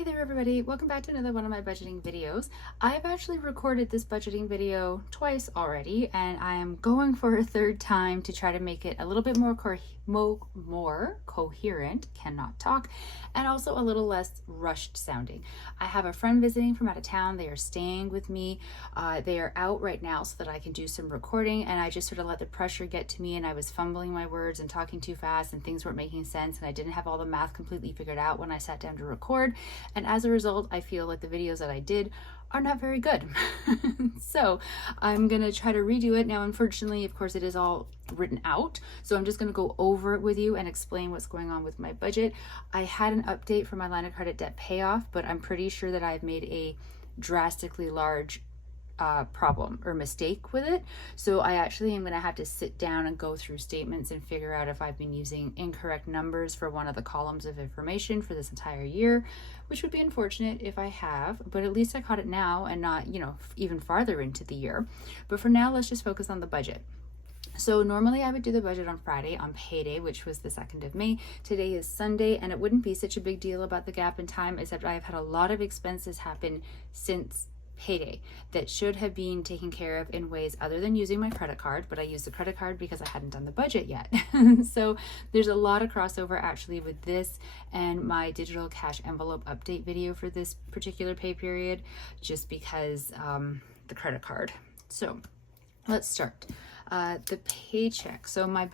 Hey there everybody, welcome back to another one of my budgeting videos. I've actually recorded this budgeting video twice already and I am going for a third time to try to make it a little bit more coherent, cannot talk, and also a little less rushed sounding. I have a friend visiting from out of town. They are staying with me. They are out right now so that I can do some recording, and I just sort of let the pressure get to me and I was fumbling my words and talking too fast and things weren't making sense and I didn't have all the math completely figured out when I sat down to record. And as a result, I feel like the videos that I did are not very good. So I'm gonna try to redo it. Now, unfortunately, of course, it is all written out. So I'm just gonna go over it with you and explain what's going on with my budget. I had an update for my line of credit debt payoff, but I'm pretty sure that I've made a drastically large problem or mistake with it. So I actually am going to have to sit down and go through statements and figure out if I've been using incorrect numbers for one of the columns of information for this entire year, which would be unfortunate if I have, but at least I caught it now and not, even farther into the year. But for now, let's just focus on the budget. So normally I would do the budget on Friday on payday, which was the 2nd of May. Today is Sunday, and it wouldn't be such a big deal about the gap in time, except I've had a lot of expenses happen since payday that should have been taken care of in ways other than using my credit card, but I used the credit card because I hadn't done the budget yet. So there's a lot of crossover actually with this and my digital cash envelope update video for this particular pay period, just because the credit card. So let's start. The paycheck. So my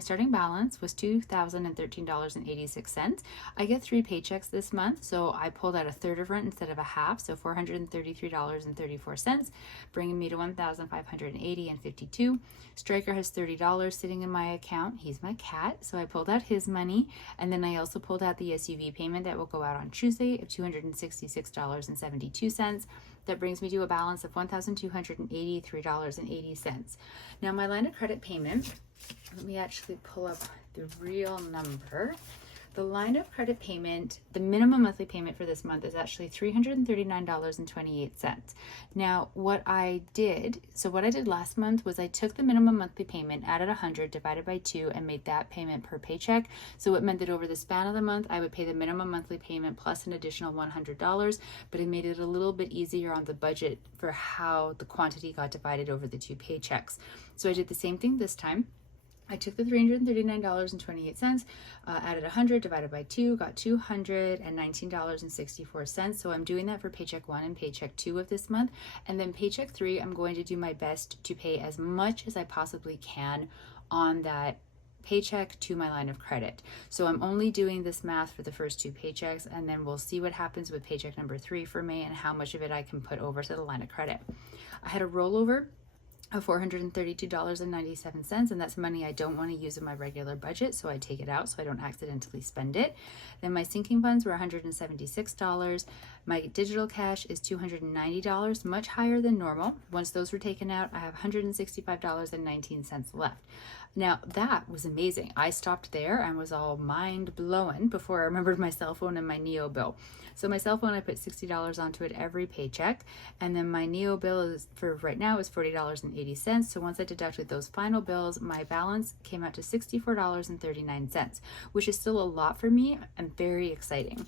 starting balance was $2,013.86. I get 3 paychecks this month, so I pulled out a third of rent instead of a half, so $433.34, bringing me to $1,580.52. Stryker has $30 sitting in my account. He's my cat, so I pulled out his money, and then I also pulled out the SUV payment that will go out on Tuesday of $266.72. That brings me to a balance of $1,283.80. Now my line of credit payment, let me actually pull up the real number. The line of credit payment, the minimum monthly payment for this month is actually $339.28. Now what I did last month was I took the minimum monthly payment, added 100, divided by 2, and made that payment per paycheck. So it meant that over the span of the month, I would pay the minimum monthly payment plus an additional $100, but it made it a little bit easier on the budget for how the quantity got divided over the 2 paychecks. So I did the same thing this time. I took the $339.28, added 100, divided by 2, got $219.64. So I'm doing that for paycheck 1 and paycheck 2 of this month. And then paycheck 3, I'm going to do my best to pay as much as I possibly can on that paycheck to my line of credit. So I'm only doing this math for the first 2 paychecks, and then we'll see what happens with paycheck number 3 for May and how much of it I can put over to the line of credit. I had a rollover of $432.97, and that's money I don't want to use in my regular budget, so I take it out so I don't accidentally spend it. Then my sinking funds were $176. My digital cash is $290, much higher than normal. Once those were taken out, I have $165.19 left. Now that was amazing. I stopped there and was all mind blown before I remembered my cell phone and my Neo bill. So my cell phone, I put $60 onto it every paycheck, and then my Neo bill is for right now is $40.80. So once I deducted those final bills, my balance came out to $64.39, which is still a lot for me and very exciting.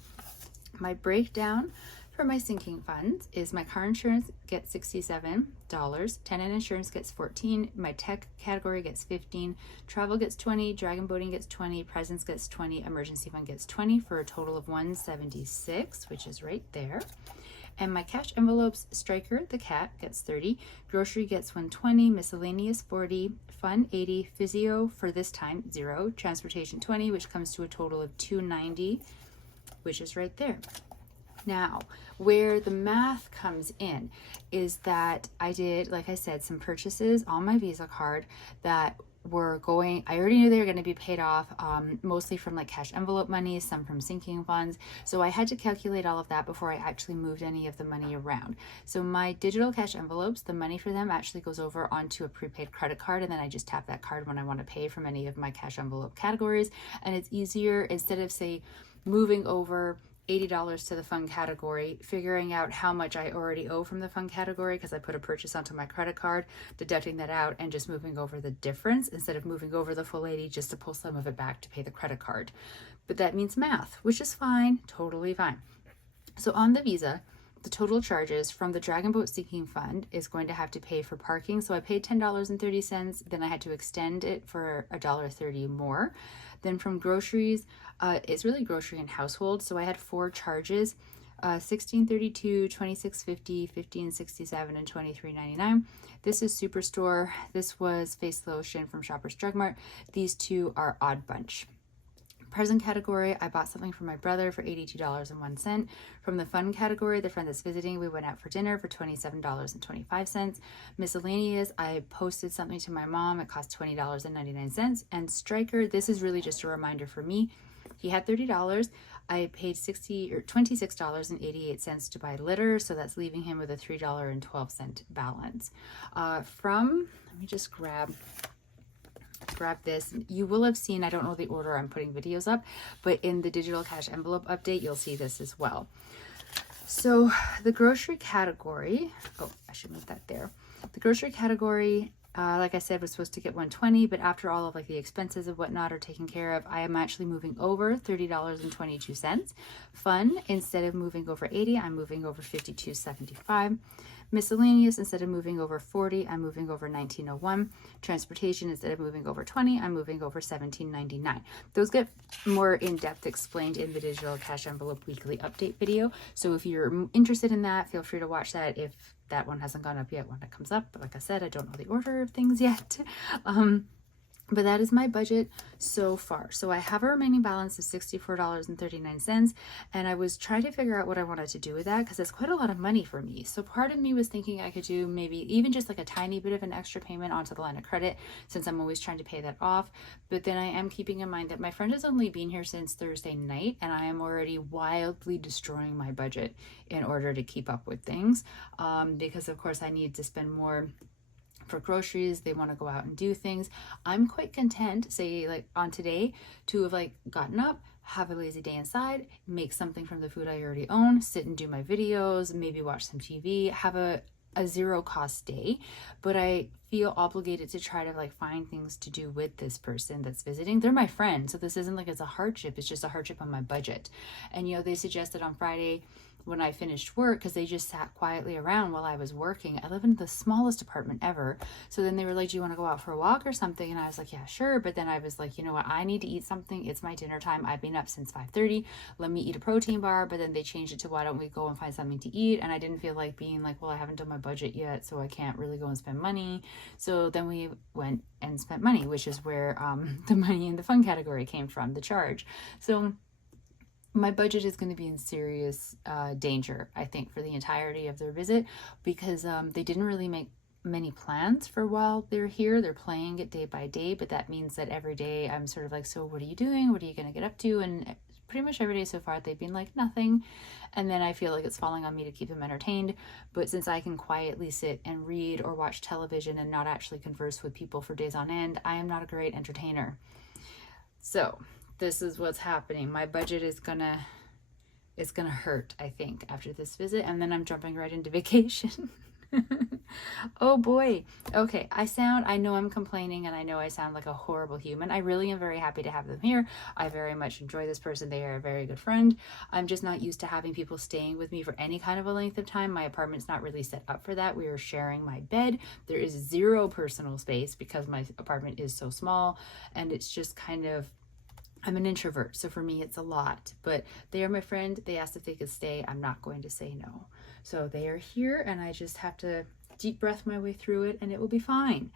My breakdown for my sinking funds is my car insurance gets $67, tenant insurance gets $14, my tech category gets $15, travel gets $20, dragon boating gets $20, presents gets $20, emergency fund gets $20, for a total of $176, which is right there. And my cash envelopes, Stryker, the cat, gets $30, grocery gets $120, miscellaneous $40, fun $80, physio for this time $0, transportation $20, which comes to a total of $290, which is right there. Now, where the math comes in is that I did, like I said, some purchases on my Visa card that were going, I already knew they were going to be paid off, mostly from like cash envelope money, some from sinking funds. So I had to calculate all of that before I actually moved any of the money around. So my digital cash envelopes, the money for them actually goes over onto a prepaid credit card, and then I just tap that card when I want to pay from any of my cash envelope categories. And it's easier, instead of say moving over $80 to the fund category, figuring out how much I already owe from the fund category because I put a purchase onto my credit card, deducting that out and just moving over the difference instead of moving over the full 80 just to pull some of it back to pay the credit card. But that means math, which is fine, totally fine. So on the Visa, the total charges from the Dragon Boat Sinking Fund is going to have to pay for parking. So I paid $10.30. Then I had to extend it for $1.30 more. Then from groceries, it's really grocery and household. So I had 4 charges. 16.32, 26.50, 15.67, and 23.99. This is Superstore. This was face lotion from Shoppers Drug Mart. These 2 are Odd Bunch. Present category, I bought something for my brother for $82.01. From the fun category, the friend that's visiting, we went out for dinner for $27.25. Miscellaneous, I posted something to my mom. It cost $20.99. And Striker, this is really just a reminder for me. He had $30. I paid $26.88 to buy litter, so that's leaving him with a $3.12 balance. Let me just grab this. You will have seen, I don't know the order I'm putting videos up, but in the digital cash envelope update, you'll see this as well. So the grocery category, I should move that there. The grocery category, like I said, was supposed to get $120, but after all of like the expenses and whatnot are taken care of, I am actually moving over $30.22. Fun, instead of moving over $80, I'm moving over $52.75. Miscellaneous, instead of moving over $40, I'm moving over $19.01. Transportation, instead of moving over $20, I'm moving over $17.99. Those get more in-depth explained in the digital cash envelope weekly update video. So if you're interested in that, feel free to watch that if that one hasn't gone up yet when it comes up. But like I said, I don't know the order of things yet. But that is my budget so far. So I have a remaining balance of $64.39, and I was trying to figure out what I wanted to do with that because it's quite a lot of money for me. So part of me was thinking I could do maybe even just like a tiny bit of an extra payment onto the line of credit since I'm always trying to pay that off. But then I am keeping in mind that my friend has only been here since Thursday night, and I am already wildly destroying my budget in order to keep up with things because of course I need to spend more for groceries. They want to go out and do things. I'm quite content, say like on today, to have like gotten up, have a lazy day inside, make something from the food I already own, sit and do my videos, maybe watch some TV, have a zero cost day. But I feel obligated to try to like find things to do with this person that's visiting. They're my friend, so this isn't like it's a hardship, it's just a hardship on my budget. And they suggested on Friday when I finished work, because they just sat quietly around while I was working. I live in the smallest apartment ever. So then they were like, do you want to go out for a walk or something? And I was like, yeah, sure. But then I was like, you know what? I need to eat something. It's my dinner time. I've been up since 5:30. Let me eat a protein bar. But then they changed it to why don't we go and find something to eat? And I didn't feel like being like, well, I haven't done my budget yet, so I can't really go and spend money. So then we went and spent money, which is where the money in the fun category came from, the charge. So my budget is going to be in serious danger, I think, for the entirety of their visit because they didn't really make many plans for while they're here. They're playing it day by day, but that means that every day I'm sort of like, so what are you doing? What are you going to get up to? And pretty much every day so far, they've been like, nothing. And then I feel like it's falling on me to keep them entertained. But since I can quietly sit and read or watch television and not actually converse with people for days on end, I am not a great entertainer. So this is what's happening. My budget is gonna hurt, I think, after this visit, and then I'm jumping right into vacation. Oh boy. Okay, I know I'm complaining and I know I sound like a horrible human. I really am very happy to have them here. I very much enjoy this person. They are a very good friend. I'm just not used to having people staying with me for any kind of a length of time. My apartment's not really set up for that. We are sharing my bed. There is zero personal space because my apartment is so small, and it's just kind of, I'm an introvert, so for me it's a lot, but they are my friend. They asked if they could stay. I'm not going to say no. So they are here and I just have to deep breath my way through it and it will be fine.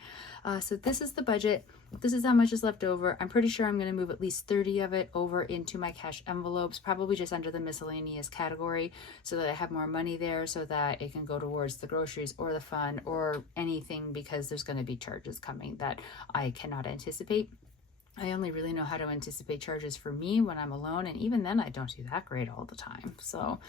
So this is the budget. This is how much is left over. I'm pretty sure I'm going to move at least 30 of it over into my cash envelopes, probably just under the miscellaneous category so that I have more money there so that it can go towards the groceries or the fun or anything because there's going to be charges coming that I cannot anticipate. I only really know how to anticipate charges for me when I'm alone, and even then I don't do that great all the time. So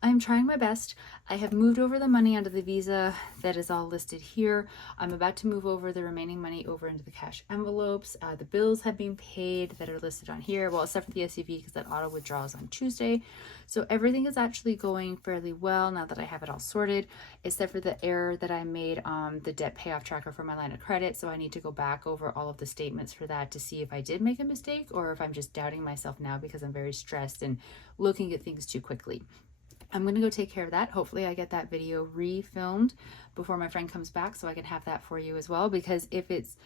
I'm trying my best. I have moved over the money onto the Visa that is all listed here. I'm about to move over the remaining money over into the cash envelopes. The bills have been paid that are listed on here, well, except for the SUV because that auto withdraws on Tuesday. So everything is actually going fairly well now that I have it all sorted, except for the error that I made on the debt payoff tracker for my line of credit. So I need to go back over all of the statements for that to see if I did make a mistake or if I'm just doubting myself now because I'm very stressed and looking at things too quickly. I'm going to go take care of that. Hopefully I get that video refilmed before my friend comes back so I can have that for you as well, because if it's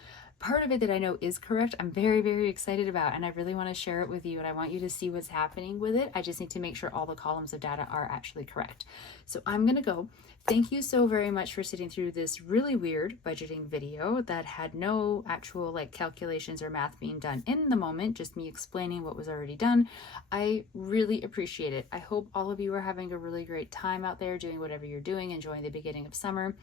part of it that I know is correct, I'm very, very excited about, and I really want to share it with you, and I want you to see what's happening with it. I just need to make sure all the columns of data are actually correct. So I'm going to go. Thank you so very much for sitting through this really weird budgeting video that had no actual like calculations or math being done in the moment, just me explaining what was already done. I really appreciate it. I hope all of you are having a really great time out there doing whatever you're doing, enjoying the beginning of summer.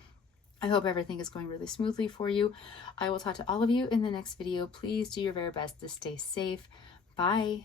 I hope everything is going really smoothly for you. I will talk to all of you in the next video. Please do your very best to stay safe. Bye.